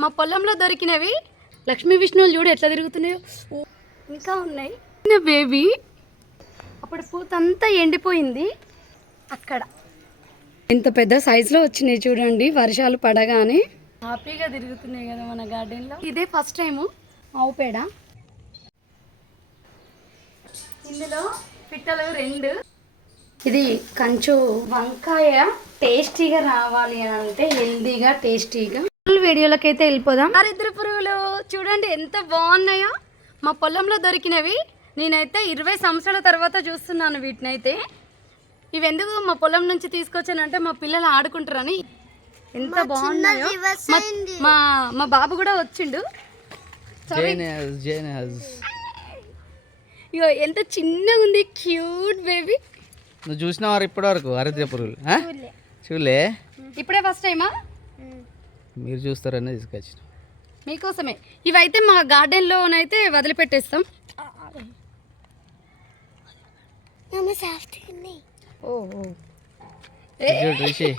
మా పొలంలో దొరికినవి. లక్ష్మీ విష్ణువులు చూడు ఎట్లా తిరుగుతున్నాయో. ఇంకా ఉన్నాయి. బేబీ అప్పుడు పూత అంతా ఎండిపోయింది. అక్కడ. ఇంత పెద్ద సైజులో వచ్చినాయి చూడండి వర్షాలు పడగానే. హ్యాపీగా తిరుగుతున్నాయి కదా మన గార్డెన్లో ఇదే ఫస్ట్ టైము ఆవు పేడ. ఇందులో పిట్టలు రెండు. ఇది కంచు వంకాయ. టేస్టీగా రావాలి అని అంటే హెల్దీగా టేస్టీగా వీడియోలకి అయితే వెళ్ళిపోదాం. ఇద్దరు పురుగులు చూడండి ఎంత బాగున్నాయో. మా పొలంలో దొరికినవి. నేనైతే ఇరవై సంవత్సరాల తర్వాత చూస్తున్నాను వీటినైతే. ఇవి ఎందుకు మా పొలం నుంచి తీసుకొచ్చానంటే మా పిల్లలు ఆడుకుంటారని. ఎంత బాగున్నాయో. మా- మా బాబు కూడా వచ్చిండు. ఇగో ఎంత చిన్నగా ఉంది. క్యూట్ బేబీ నువ్వు చూసినావారు ఇప్పటి వరకు హరిద్ర పురుగులు? చూలే ఇప్పుడే ఫస్ట్ టైమా మీరు చూస్తారనే తీసుకొచ్చిన. మీకోసమే. ఇవైతే మా గార్డెన్లోనైతే వదిలిపెట్టేస్తాం. ఓ ఓ. ఏ, చూడు రిషి.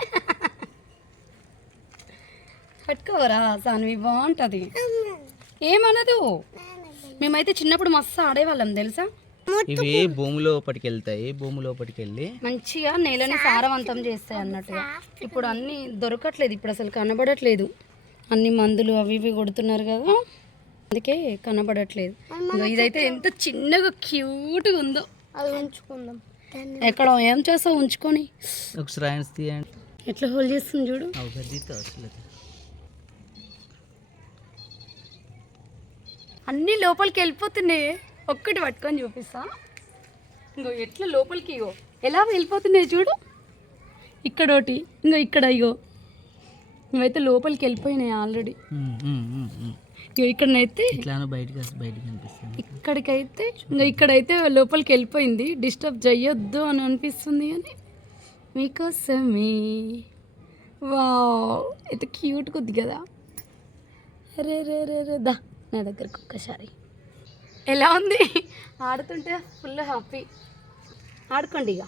పట్టుకోరా సాన్వి. బాగుంటుంది. ఏమనదు? మేమైతే చిన్నప్పుడు మస్తు ఆడేవాళ్ళం తెలుసా? ఇవి భూమి లోపలికి వెళ్తాయి భూమి లోపలికి వెళ్ళి మంచిగా నేలని సారవంతం చేస్తాయి అన్నట్టుగా. ఇప్పుడు అన్నీ దొరకట్లేదు. ఇప్పుడు అసలు కనబడట్లేదు. అన్ని మందులు అవి ఇవి కొడుతున్నారు కదా. అందుకే కనబడట్లేదు. ఇదైతే ఎంత చిన్నగా క్యూట్గా ఉందో. అది ఉంచుకుందాం. ఎక్కడ ఏం చేస్తావు? ఉంచుకొని. ఒకసారి ఆయన తీయండి. ఎట్లా హోల్డ్ చేస్తుంది చూడు. అన్నీ లోపలికి వెళ్ళిపోతున్నాయి. ఒక్కటి పట్టుకొని చూపిస్తా. ఇంకో ఎట్లా లోపలికి ఇగో. ఎలా వెళ్ళిపోతున్నాయి చూడు? ఇక్కడ ఒకటి ఇంకో ఇక్కడ ఇగో. ఇవైతే లోపలికి వెళ్ళిపోయినాయి ఆల్రెడీ. ఇగో ఇక్కడనైతే ఇక్కడికైతే ఇంకా ఇక్కడైతే లోపలికి వెళ్ళిపోయింది. డిస్టర్బ్ చేయొద్దు అని అనిపిస్తుంది అని మీకోసమే. వావ్ అయితే క్యూట్గా ఉంది కదా. అరే రే రే రే దా నా దగ్గరకు ఒక్కసారి. ఎలా ఉంది? ఆడుతుంటే ఫుల్ హ్యాపీ ఆడుకోండి ఇక.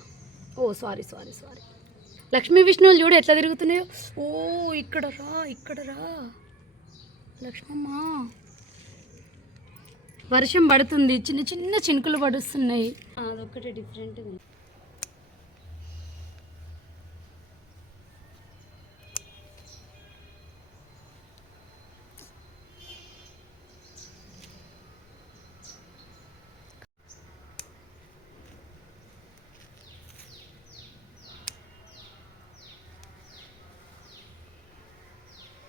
ఓ సారీ సారీ సారీ లక్ష్మీ విష్ణువులు చూడు ఎట్లా తిరుగుతున్నాయో. ఓ ఇక్కడ రా ఇక్కడ రా. లక్ష్మమ్మ. వర్షం పడుతుంది చిన్న చిన్న చినుకులు పడుస్తున్నాయి. అదొక్కటి డిఫరెంట్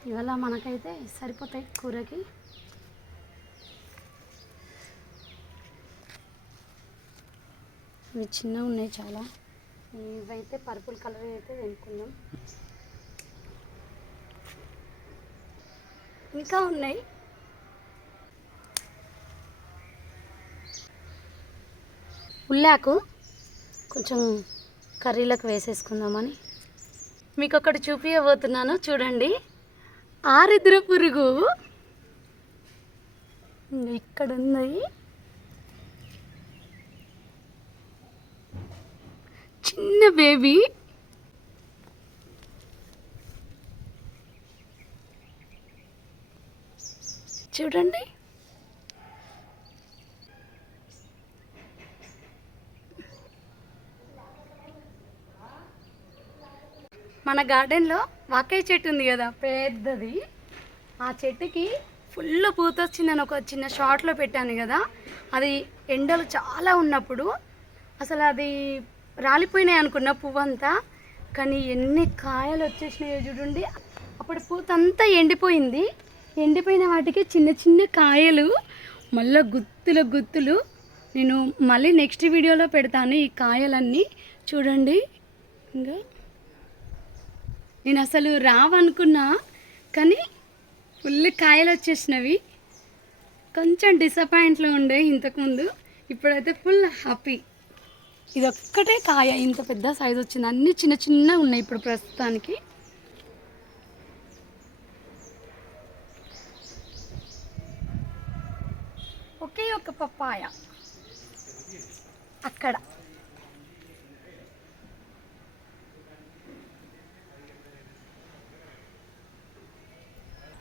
ఇవాళ మనకైతే సరిపోతాయి కూరకి. ఇవి చిన్నవి ఉన్నాయి చాలా. ఇవైతే పర్పుల్ కలర్ అయితే వెనుకుందాం ఇంకా ఉన్నాయి. ఉల్లాకు కొంచెం కర్రీలకు వేసేసుకుందామని. మీకు ఒకటి చూపించబోతున్నాను చూడండి. ఆరిద్ర పురుగు. ఇక్కడ ఉన్నాయి చిన్న బేబీ. చూడండి. మన గార్డెన్లో వాకాయ చెట్టు ఉంది కదా పెద్దది. ఆ చెట్టుకి ఫుల్ పూత వచ్చిందని ఒక చిన్న షార్ట్లో పెట్టాను కదా అది ఎండలు చాలా ఉన్నప్పుడు అసలు అది రాలిపోయినాయి అనుకున్న పువ్వు అంతా కానీ ఎన్ని కాయలు వచ్చేసినాయో చూడండి. అప్పుడు పూత అంతా ఎండిపోయింది. ఎండిపోయిన వాటికి చిన్న చిన్న కాయలు మళ్ళీ గుత్తుల గుత్తులు. నేను మళ్ళీ నెక్స్ట్ వీడియోలో పెడతాను ఈ కాయలన్నీ. చూడండి. ఇంకా నేను అసలు రావనుకున్నా కానీ ఫుల్ కాయలు వచ్చేసినవి. కొంచెం డిసప్పాయింట్లో ఉండే ఇంతకుముందు ఇప్పుడైతే ఫుల్ హ్యాపీ ఇది ఒక్కటే కాయ ఇంత పెద్ద సైజ్ వచ్చింది. అన్నీ చిన్న చిన్నగా ఉన్నాయి ఇప్పుడు ప్రస్తుతానికి. ఒకే ఒక పప్పాయ. అక్కడ.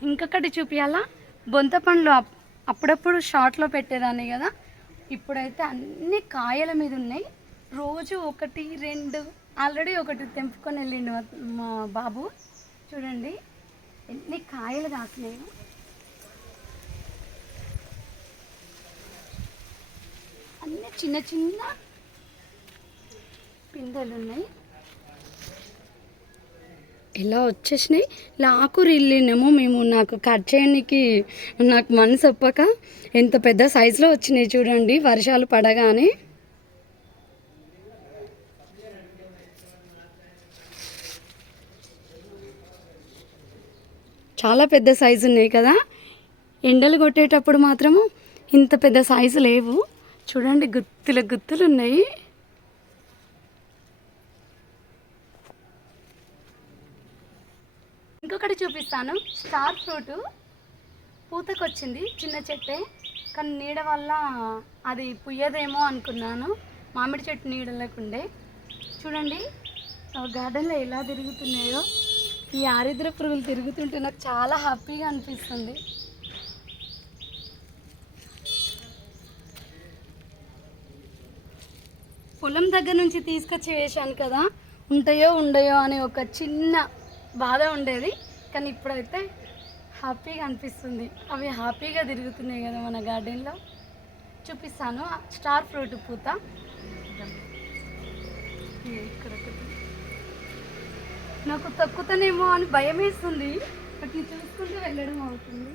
ఇంకొకటి చూపించాలా బొంత పండ్లు అప్- అప్పుడప్పుడు షార్ట్లో పెట్టేదాన్ని కదా. ఇప్పుడైతే అన్ని కాయల మీద ఉన్నాయి. రోజు ఒకటి రెండు ఆల్రెడీ ఒకటి తెంపుకొని వెళ్ళిండు మా- బాబు. చూడండి ఎన్ని కాయలు కాసినాయి అన్ని చిన్న చిన్న పిందెలు ఉన్నాయి. ఇలా వచ్చేసినాయి? ఇలా ఆకురు వెళ్ళినాము మేము. నాకు కట్ చేయడానికి నాకు మనసు ఒప్పక ఎంత పెద్ద సైజులో వచ్చినాయి చూడండి వర్షాలు పడగానే. చాలా పెద్ద సైజు ఉన్నాయి కదా? ఎండలు కొట్టేటప్పుడు మాత్రము ఇంత పెద్ద సైజు లేవు. చూడండి గుత్తుల గుత్తులు ఉన్నాయి ఇంకొకటి చూపిస్తాను. స్టార్ ఫ్రూట్ పూతకొచ్చింది చిన్న చెట్టే. కానీ నీడ వల్ల అది పుయ్యదేమో అనుకున్నాను. మామిడి చెట్టు నీడ లేకుండే చూడండి ఆ గార్డెన్లో ఎలా తిరుగుతున్నాయో. ఈ ఆరిద్ర పురుగులు తిరుగుతుంటే నాకు చాలా హ్యాపీగా అనిపిస్తుంది. పొలం దగ్గర నుంచి తీసుకొచ్చి వేసాను కదా ఉంటాయో ఉండయో అని ఒక చిన్న బాధ ఉండేది. కానీ ఇప్పుడైతే హ్యాపీగా అనిపిస్తుంది. అవి హ్యాపీగా తిరుగుతున్నాయి కదా మన గార్డెన్లో. చూపిస్తాను. స్టార్ ఫ్రూట్ పూత. ఇక్కడ ఒకటి. నాకు తక్కుతానేమో అని భయం వేస్తుంది వాటిని చూసుకుంటూ వెళ్ళడం అవుతుంది.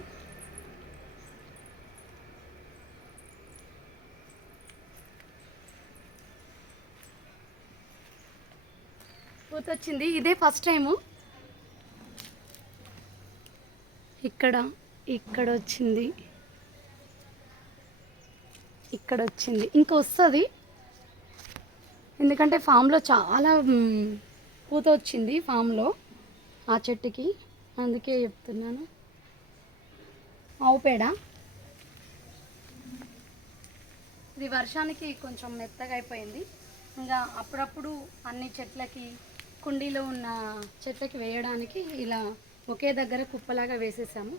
పూత వచ్చింది ఇదే ఫస్ట్ టైము. ఇక్కడ ఇక్కడ వచ్చింది ఇక్కడ వచ్చింది ఇంకా వస్తుంది. ఎందుకంటే ఫామ్లో చాలా పూత వచ్చింది ఫామ్లో ఆ చెట్టుకి. అందుకే చెప్తున్నాను. ఆవు పేడ. ఇది వర్షానికి కొంచెం మెత్తగా అయిపోయింది. ఇంకా అప్పుడప్పుడు అన్ని చెట్లకి కుండీలో ఉన్న చెట్లకి వేయడానికి ఇలా ఒకే దగ్గర కుప్పలాగా వేసేసాము.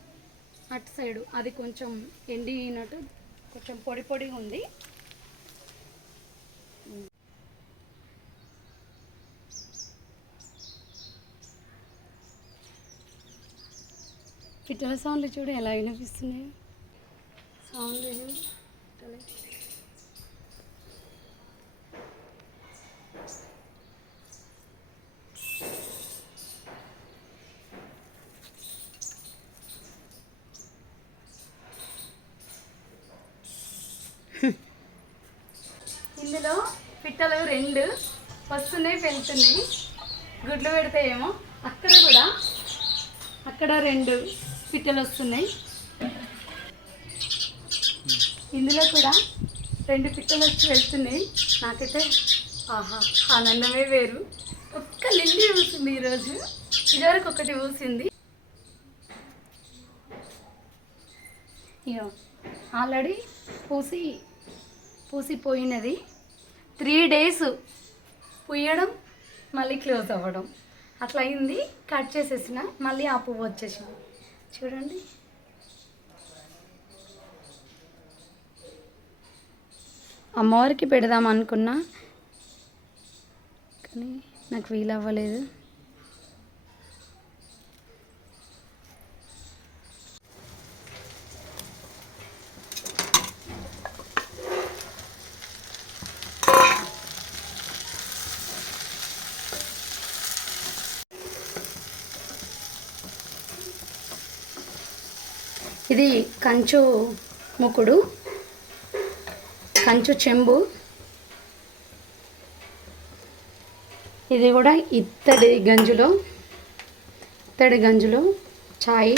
అటు సైడు అది కొంచెం ఎండినట్టు కొంచెం పొడి పొడిగా ఉంది. పిట్టల సౌండ్లు చూడు ఎలా వినిపిస్తున్నాయో. సౌండ్లు చూడు పిట్టలే. ఇందులో పిట్టలు రెండు వస్తున్నాయి పెళ్తున్నాయి గుడ్లు పెడతాయేమో అక్కడ కూడా అక్కడ రెండు పిట్టలు వస్తున్నాయి. ఇందులో కూడా రెండు పిట్టలు వచ్చి వెళ్తున్నాయి. నాకైతే ఆహా ఆనందమే వేరు. ఒక్క లిల్లీ పూసింది ఈరోజు. ఇదివరకు ఒకటి పూసింది ఆల్రెడీ పూసి పూసిపోయినది. త్రీ డేస్ పుయ్యడం మళ్ళీ క్లోజ్ అవ్వడం. అట్లా అయింది కట్ చేసేసిన మళ్ళీ ఆ పువ్వు వచ్చేసింది చూడండి. అమ్మవారికి పెడదాం అనుకున్నా కానీ నాకు వీలు అవ్వలేదు ఇది కంచు ముకుడు కంచు చెంబు. ఇది కూడా ఇత్తడి గంజులో ఇత్తడి గంజులో చాయి.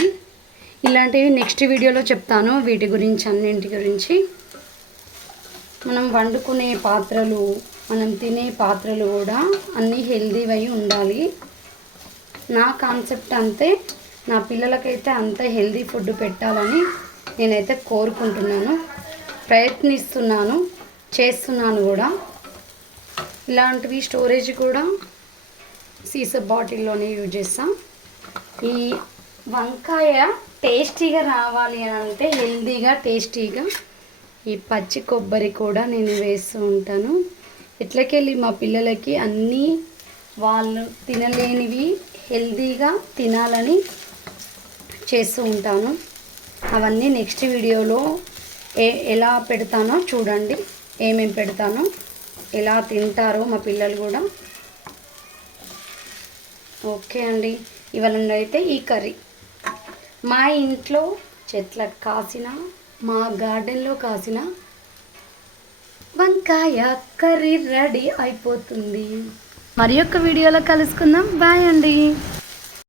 ఇలాంటివి నెక్స్ట్ వీడియోలో చెప్తాను వీటి గురించి అన్నింటి గురించి. మనం వండుకునే పాత్రలు మనం తినే పాత్రలు కూడా అన్నీ హెల్దీవి ఉండాలి. నా కాన్సెప్ట్ అంతే. నా పిల్లలకైతే అంత హెల్దీ ఫుడ్ పెట్టాలని నేనైతే కోరుకుంటున్నాను. ప్రయత్నిస్తున్నాను చేస్తున్నాను కూడా. ఇలాంటివి స్టోరేజ్ కూడా సీసా బాటిల్లోనే యూజ్ చేస్తాం. ఈ వంకాయ టేస్టీగా రావాలి అని అంటే హెల్తీగా టేస్టీగా ఈ పచ్చి కొబ్బరి కూడా నేను వేస్తూ ఉంటాను. ఇట్లకెళ్ళి మా పిల్లలకి అన్నీ వాళ్ళు తినలేనివి హెల్తీగా తినాలని చేస్తూ ఉంటాను. అవన్నీ నెక్స్ట్ వీడియోలో ఏ ఎలా పెడతానో చూడండి. ఏమేమి పెడతానో ఎలా తింటారో మా పిల్లలు కూడా. ఓకే అండి. ఇవాళ అయితే ఈ కర్రీ. మా ఇంట్లో చెట్లకు కాసిన మా గార్డెన్లో కాసిన వంకాయ కర్రీ రెడీ అయిపోతుంది. మరి యొక్క వీడియోలో కలుసుకుందాం. బాయ్ అండి.